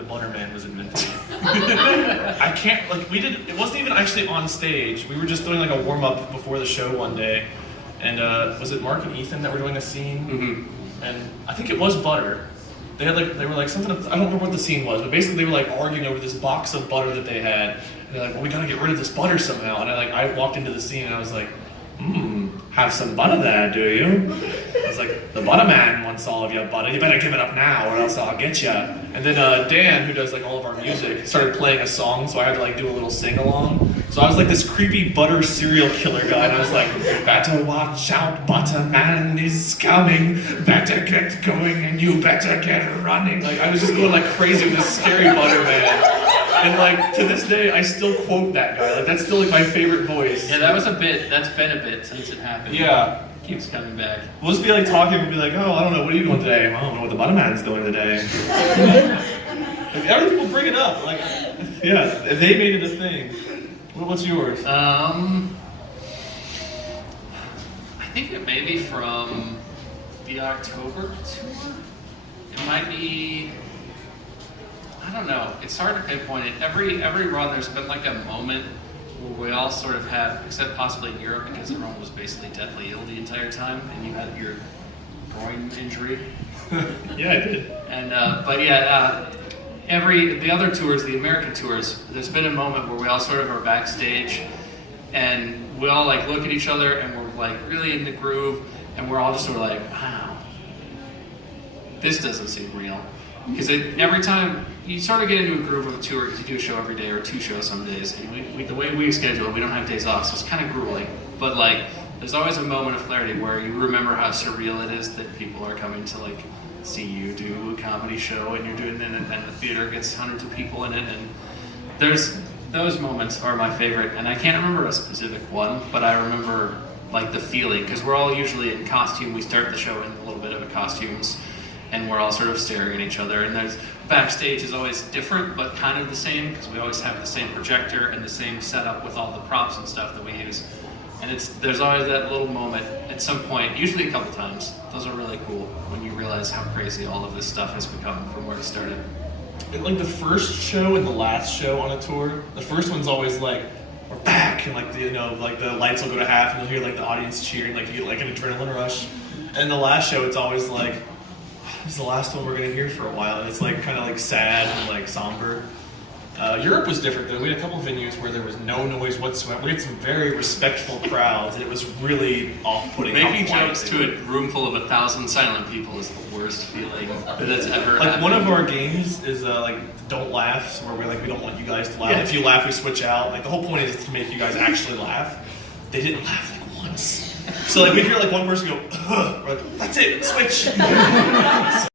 the Butterman was invented. I can't, like, it wasn't even actually on stage. We were just doing like a warm-up before the show one day. And was it Mark and Ethan that were doing a scene? Mm-hmm. And I think it was butter. They were like something, I don't remember what the scene was, but basically they were like arguing over this box of butter that they had. And they're like, well, we gotta get rid of this butter somehow. And I walked into the scene and I was like, have some butter there, do you? I was like, the butter man wants all of your butter. You better give it up now or else I'll get you. And then Dan, who does like all of our music, started playing a song, so I had to like do a little sing-along. So I was like this creepy butter serial killer guy, and I was like, better watch out, butter man is coming. Better get going and you better get running. Like I was just going like crazy with this scary butter man. And like to this day, I still quote that guy. Like that's still like my favorite voice. Yeah, that was a bit. That's been a bit since it happened. Yeah. Keeps coming back. We'll just be like talking and be like, oh, I don't know, what are you doing today? Well, I don't know what the Butterman's doing today. Like, other people bring it up. Like, yeah, they made it a thing. What's yours? I think it may be from the October tour. It might be. I don't know. It's hard to pinpoint it. Every run, there's been like a moment where we all sort of have, except possibly in Europe, because everyone was basically deathly ill the entire time, and you had your groin injury. Yeah, I did. And but yeah, the other tours, the American tours, there's been a moment where we all sort of are backstage, and we all like look at each other, and we're like really in the groove, and we're all just sort of like, wow, this doesn't seem real. Because every time you sort of get into a groove with a tour, because you do a show every day or two shows some days, and the way we schedule it, we don't have days off, so it's kind of grueling. But like, there's always a moment of clarity where you remember how surreal it is that people are coming to like see you do a comedy show, and you're doing it, and the theater gets hundreds of people in it, and those moments are my favorite. And I can't remember a specific one, but I remember like the feeling, because we're all usually in costume. We start the show in a little bit of a costumes. And we're all sort of staring at each other. And there's backstage is always different, but kind of the same, because we always have the same projector and the same setup with all the props and stuff that we use. And there's always that little moment at some point, usually a couple times. Those are really cool when you realize how crazy all of this stuff has become from where it started. Like the first show and the last show on a tour, the first one's always like, we're back, and like like the lights will go to half, and you'll hear like the audience cheering, like you get like an adrenaline rush. And the last show, it's always like, this is the last one we're going to hear for a while, and it's like kind of like sad and like somber. Europe was different though. We had a couple of venues where there was no noise whatsoever. We had some very respectful crowds, and it was really off-putting. Making jokes to a room full of 1,000 silent people is the worst feeling that's ever happened. Like one of our games is like don't laugh, where we don't want you guys to laugh. Yeah. If you laugh, we switch out. Like the whole point is to make you guys actually laugh. They didn't laugh like once. So like we hear like one person go, we're like, that's it, switch.